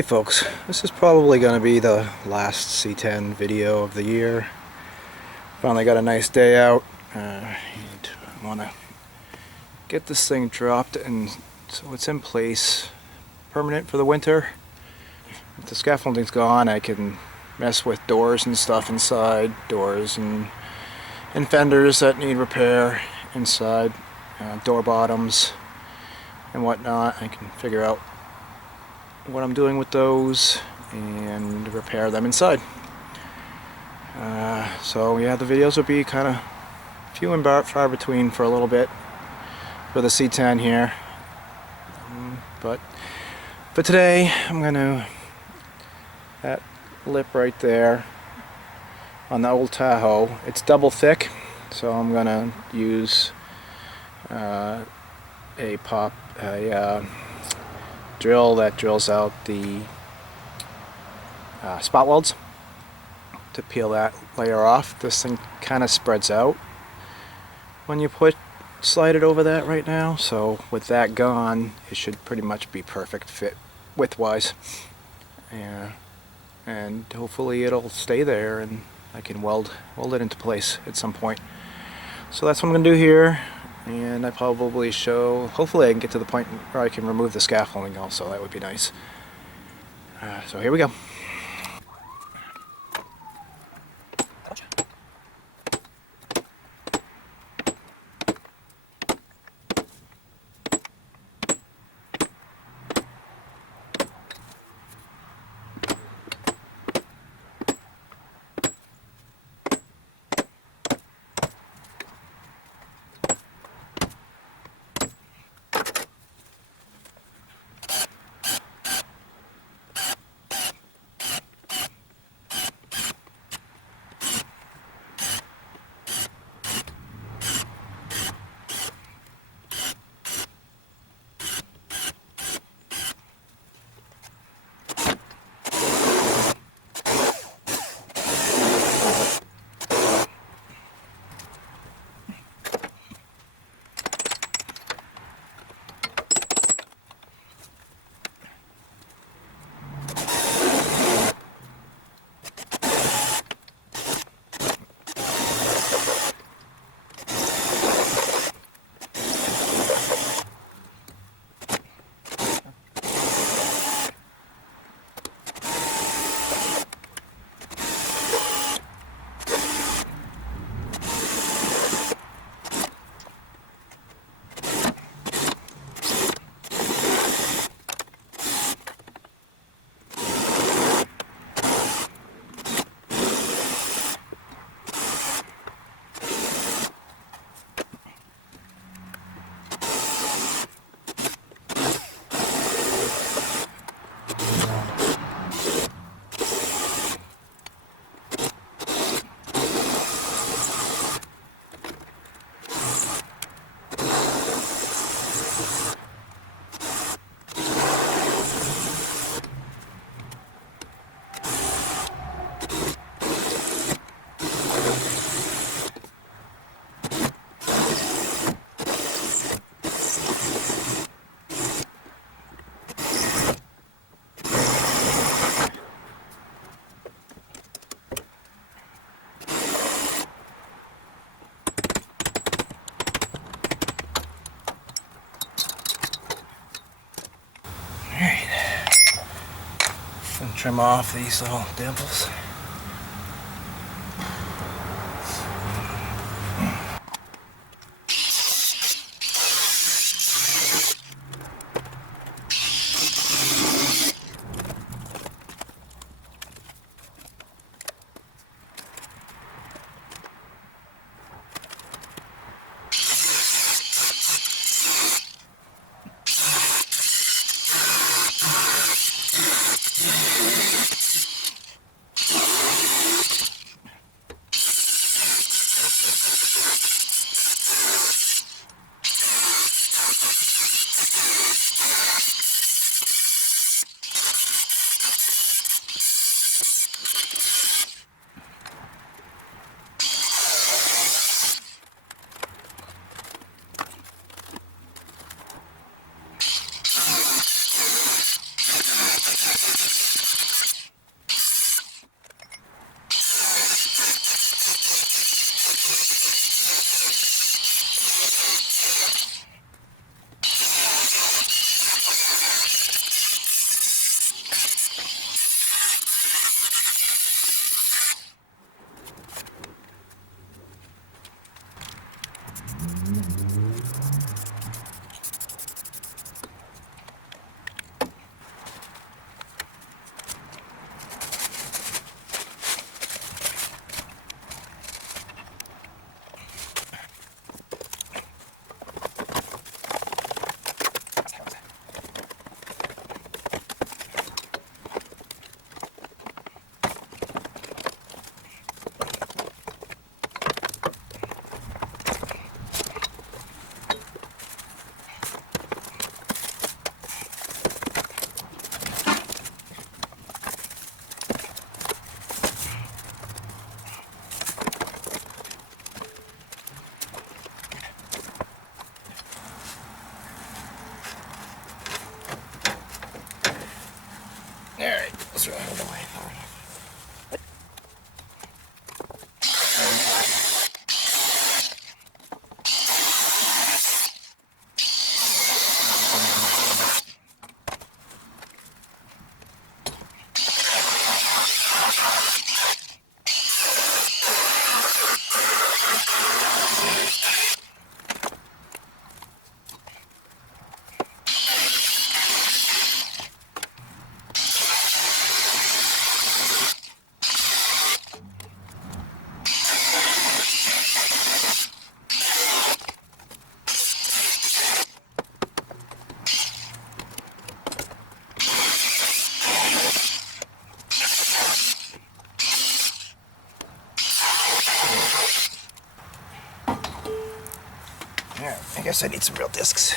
Hey folks, this is probably going to be the last C10 video of the year. Finally got a nice day out. I want to get this thing dropped and so it's in place, permanent for the winter. If the scaffolding's gone, I can mess with doors and stuff inside, doors and fenders that need repair inside, door bottoms and whatnot. I can figure out what I'm doing with those and repair them inside. So yeah, the videos will be kind of few and far between for a little bit for the C10 here. But for today, I'm gonna, that lip right there on the old Tahoe, it's double thick, so I'm gonna use a drill that drills out the spot welds to peel that layer off. This thing kind of spreads out when you slide it over that right now, so with that gone it should pretty much be perfect fit width-wise, and hopefully it'll stay there and I can weld it into place at some point. So that's what I'm going to do here. And I probably hopefully I can get to the point where I can remove the scaffolding also. That would be nice. So here we go. And trim off these little dimples. closer out of the way. All right. Alright, I guess I need some real discs.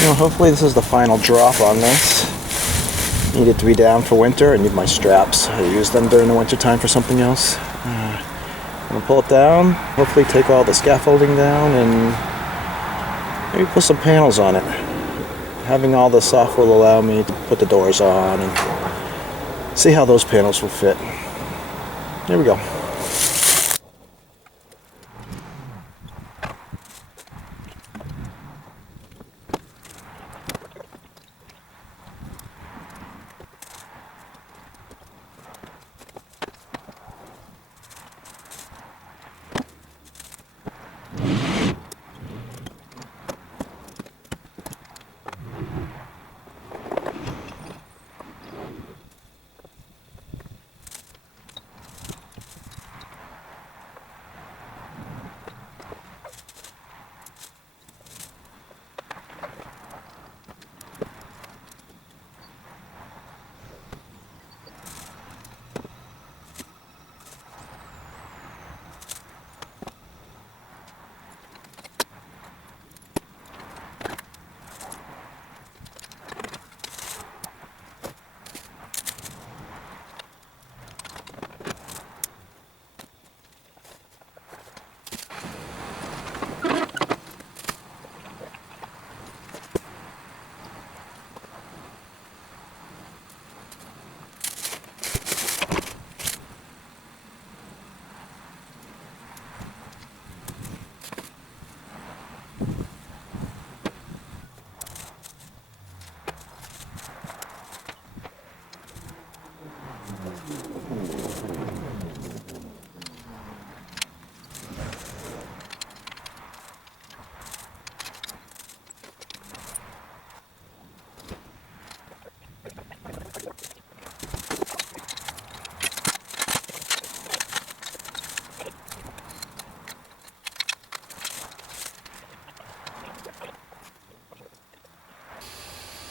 Hopefully this is the final drop on this. Need it to be down for winter. I need my straps. I use them during the winter time for something else. I'm gonna pull it down, hopefully take all the scaffolding down and maybe put some panels on it. Having all this off will allow me to put the doors on and see how those panels will fit. There we go.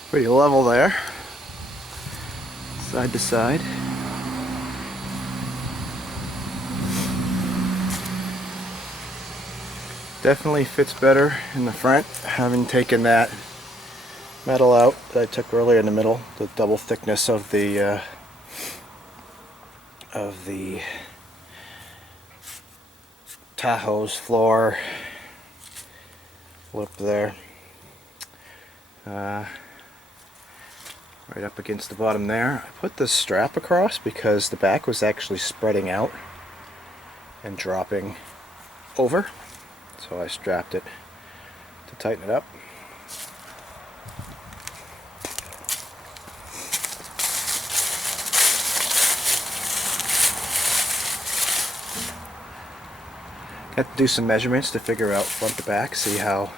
Pretty level there, side to side. Definitely fits better in the front, having taken that metal out that I took earlier in the middle, the double thickness of the TAHOE's floor lip there. Right up against the bottom there. I put this strap across because the back was actually spreading out and dropping over, so I strapped it to tighten it up. Got to do some measurements to figure out front to back, see how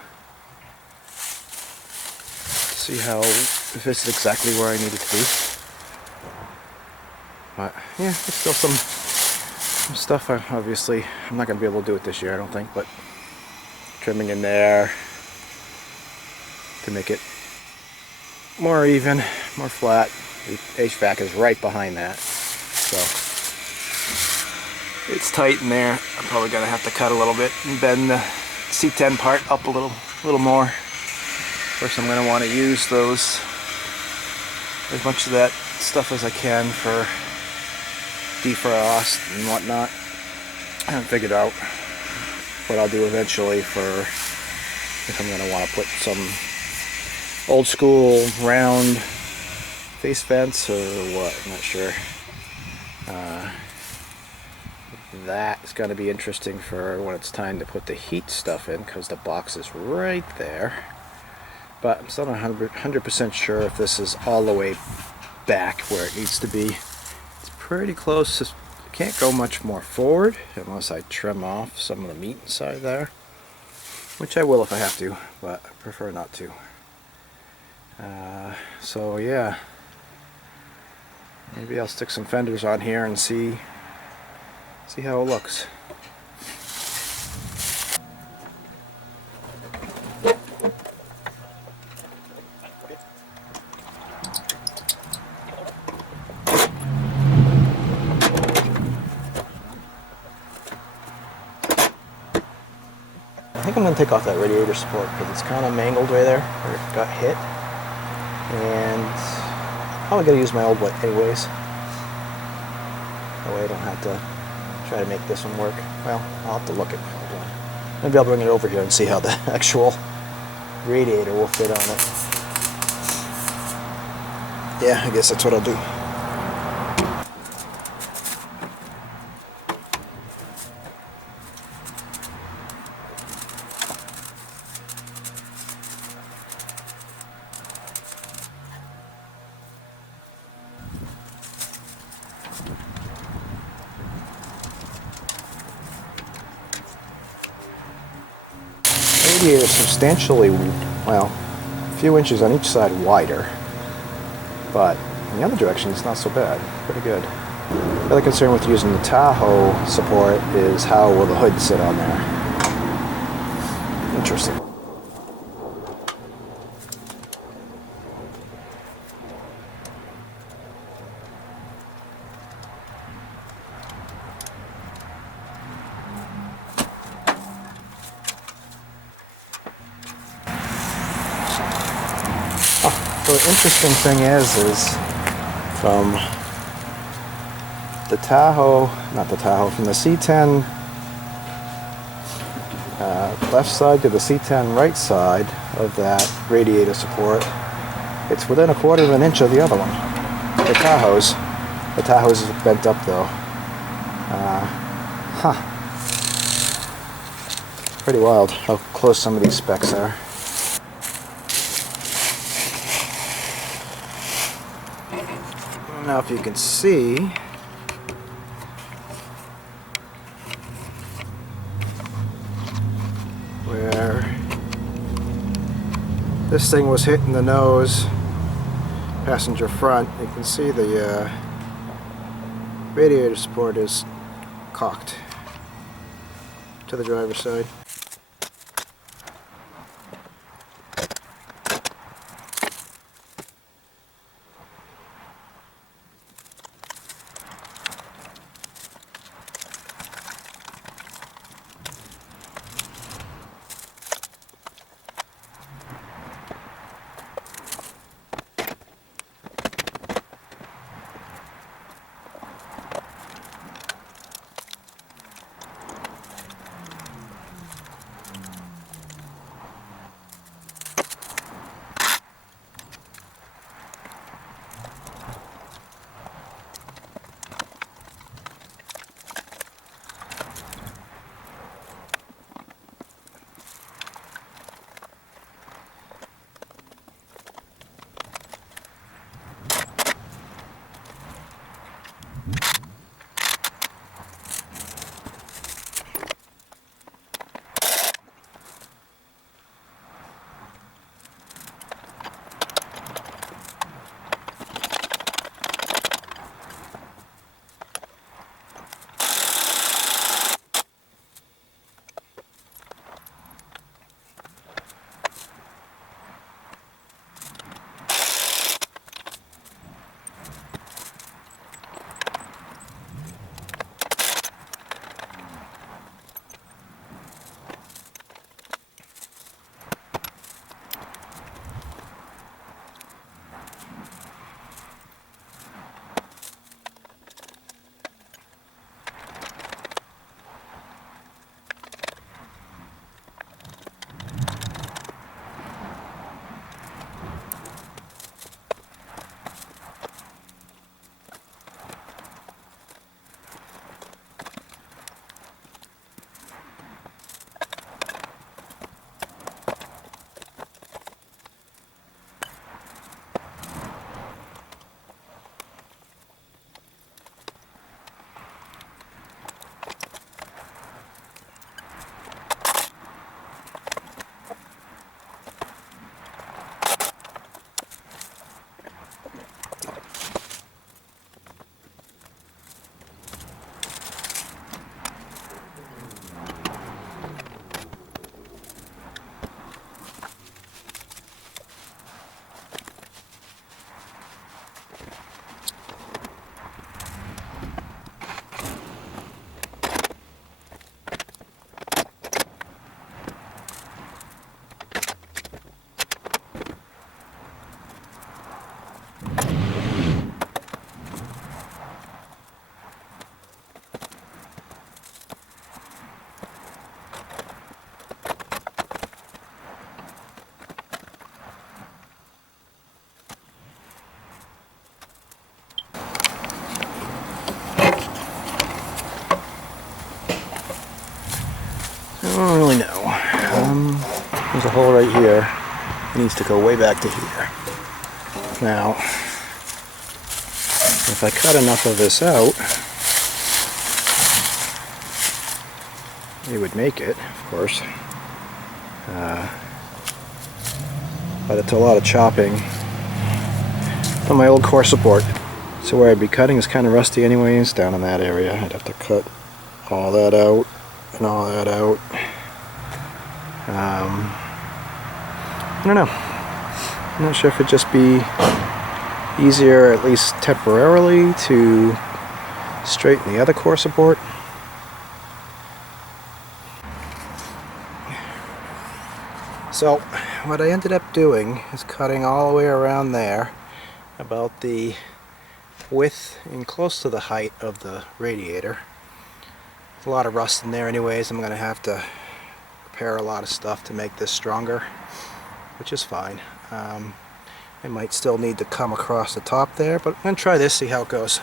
if it's exactly where I need it to be. But yeah, there's still some stuff. Obviously, I'm not going to be able to do it this year, I don't think, but trimming in there to make it more even, more flat. The HVAC is right behind that, so it's tight in there. I'm probably going to have to cut a little bit and bend the C10 part up a little more. Of course, I'm going to want to use those, as much of that stuff as I can for defrost and whatnot. I haven't figured out what I'll do eventually for if I'm going to want to put some old school round face vents or what. I'm not sure. That's going to be interesting for when it's time to put the heat stuff in, because the box is right there. But I'm still not 100% sure if this is all the way back where it needs to be. It's pretty close. Can't go much more forward unless I trim off some of the meat inside there, which I will if I have to, but I prefer not to. So yeah, maybe I'll stick some fenders on here and see how it looks. I think I'm going to take off that radiator support because it's kind of mangled right there where it got hit. And I'm probably going to use my old one anyways. That way I don't have to try to make this one work. Well, I'll have to look at my old one. Maybe I'll bring it over here and see how the actual radiator will fit on it. Yeah, I guess that's what I'll do. Radiator is substantially, well, a few inches on each side wider, but in the other direction it's not so bad. Pretty good. The other concern with using the TAHOE support is how will the hood sit on there. Interesting. So the interesting thing is from the TAHOE, not the TAHOE, from the C10 left side to the C10 right side of that radiator support, it's within 1/4 of an inch of the other one. The TAHOE's. The TAHOE's is bent up though. Pretty wild how close some of these specs are. Now if you can see, where this thing was hitting the nose, passenger front, you can see the radiator support is cocked to the driver's side. I don't really know. There's a hole right here. It needs to go way back to here. Now, if I cut enough of this out, it would make it, of course. But it's a lot of chopping on my old core support. So where I'd be cutting is kind of rusty anyways, down in that area. I'd have to cut all that out and all that out. I don't know. I'm not sure if it'd just be easier, at least temporarily, to straighten the other core support. So what I ended up doing is cutting all the way around there, about the width and close to the height of the radiator. There's a lot of rust in there anyways. I'm going to have to repair a lot of stuff to make this stronger, which is fine. I might still need to come across the top there, but I'm going to try this, see how it goes.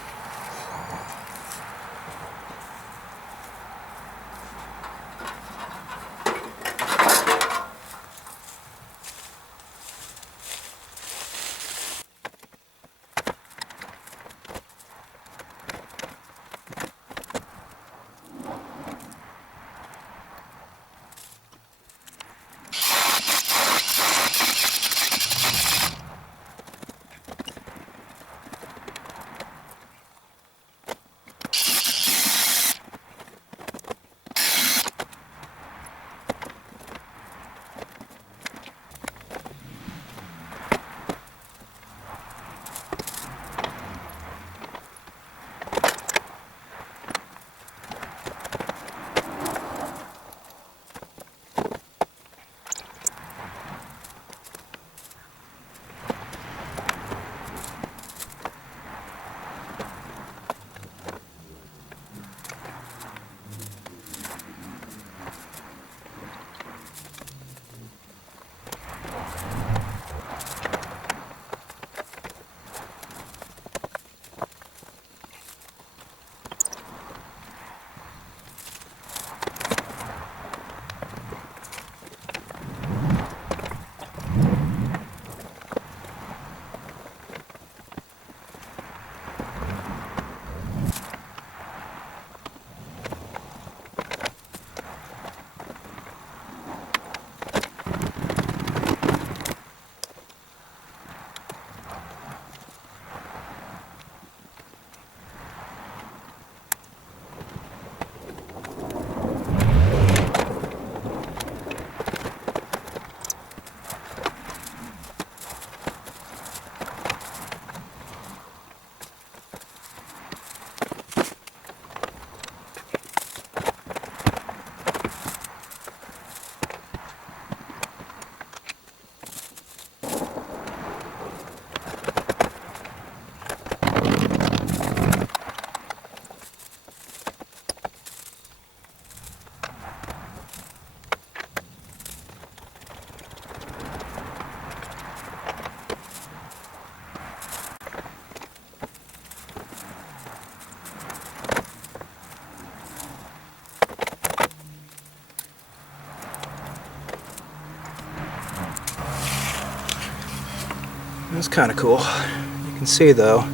That's kind of cool. You can see though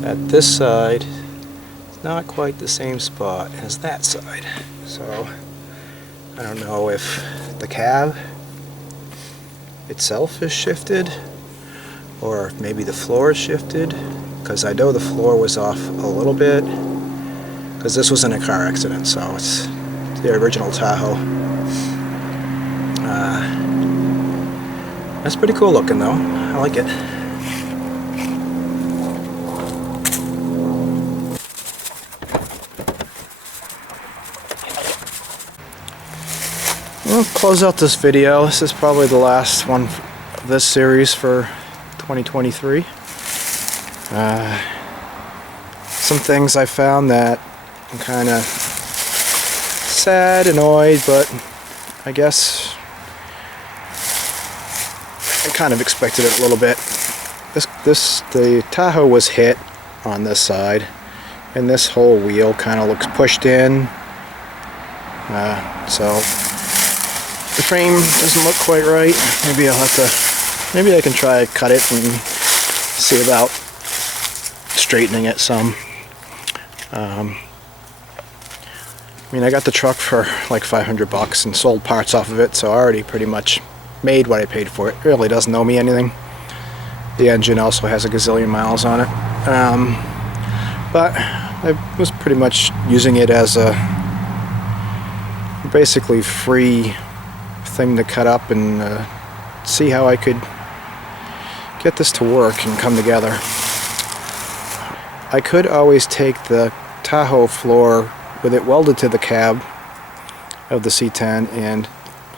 that this side is not quite the same spot as that side. So I don't know if the cab itself is shifted or if maybe the floor is shifted, because I know the floor was off a little bit because this was in a car accident, so it's the original Tahoe. That's pretty cool looking though. I like it. We'll close out this video. This is probably the last one of this series for 2023. Some things I found that I'm kind of sad, annoyed, but I guess I kind of expected it a little bit. The Tahoe was hit on this side, and this whole wheel kind of looks pushed in. So the frame doesn't look quite right. Maybe I'll have to, maybe I can try cut it and see about straightening it some. I mean, I got the truck for like $500 and sold parts off of it, so I already pretty much made what I paid for it. It really doesn't owe me anything. The engine also has a gazillion miles on it. But I was pretty much using it as a basically free thing to cut up and see how I could get this to work and come together. I could always take the TAHOE floor with it welded to the cab of the C10 and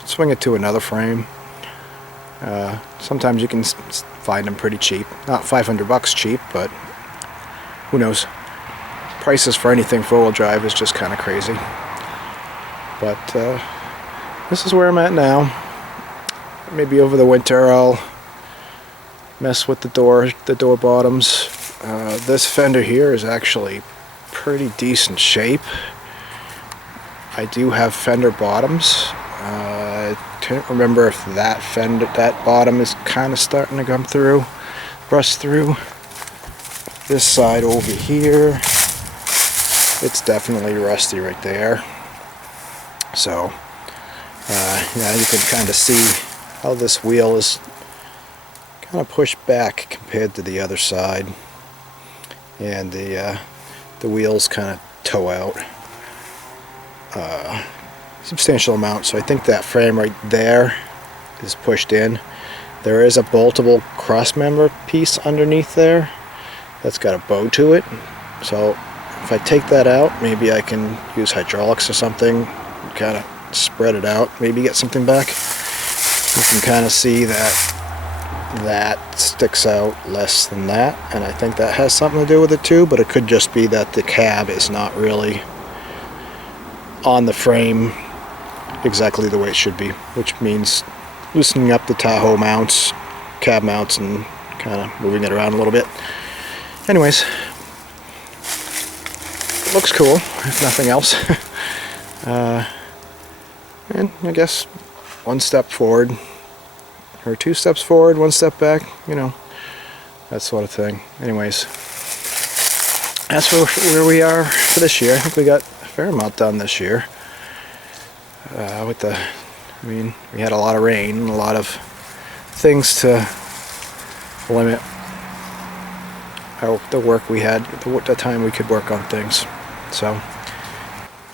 swing it to another frame. Sometimes you can find them pretty cheap. Not $500 cheap, but who knows. Prices for anything four-wheel drive is just kind of crazy. But this is where I'm at now. Maybe over the winter I'll mess with the door bottoms. This fender here is actually pretty decent shape. I do have fender bottoms. I can't remember if that bottom is kind of starting to come through, rust through. This side over here, it's definitely rusty right there. So yeah, you can kind of see how this wheel is kind of pushed back compared to the other side, and the wheels kind of toe out substantial amount. So I think that frame right there is pushed in. There is a boltable cross member piece underneath there that's got a bow to it. So if I take that out, maybe I can use hydraulics or something and kind of spread it out, maybe get something back. You can kind of see that sticks out less than that, and I think that has something to do with it too, but it could just be that the cab is not really on the frame exactly the way it should be, which means loosening up the TAHOE mounts, cab mounts, and kind of moving it around a little bit. Anyways, it looks cool, if nothing else. And I guess one step forward, or 2 steps forward, 1 step back, you know, that sort of thing. Anyways, that's where we are for this year. I think we got a fair amount done this year. I mean, we had a lot of rain and a lot of things to limit the work we had, the time we could work on things. So,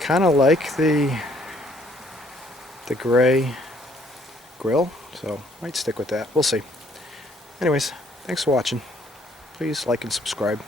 kind of like the gray grill, so might stick with that. We'll see. Anyways, thanks for watching. Please like and subscribe.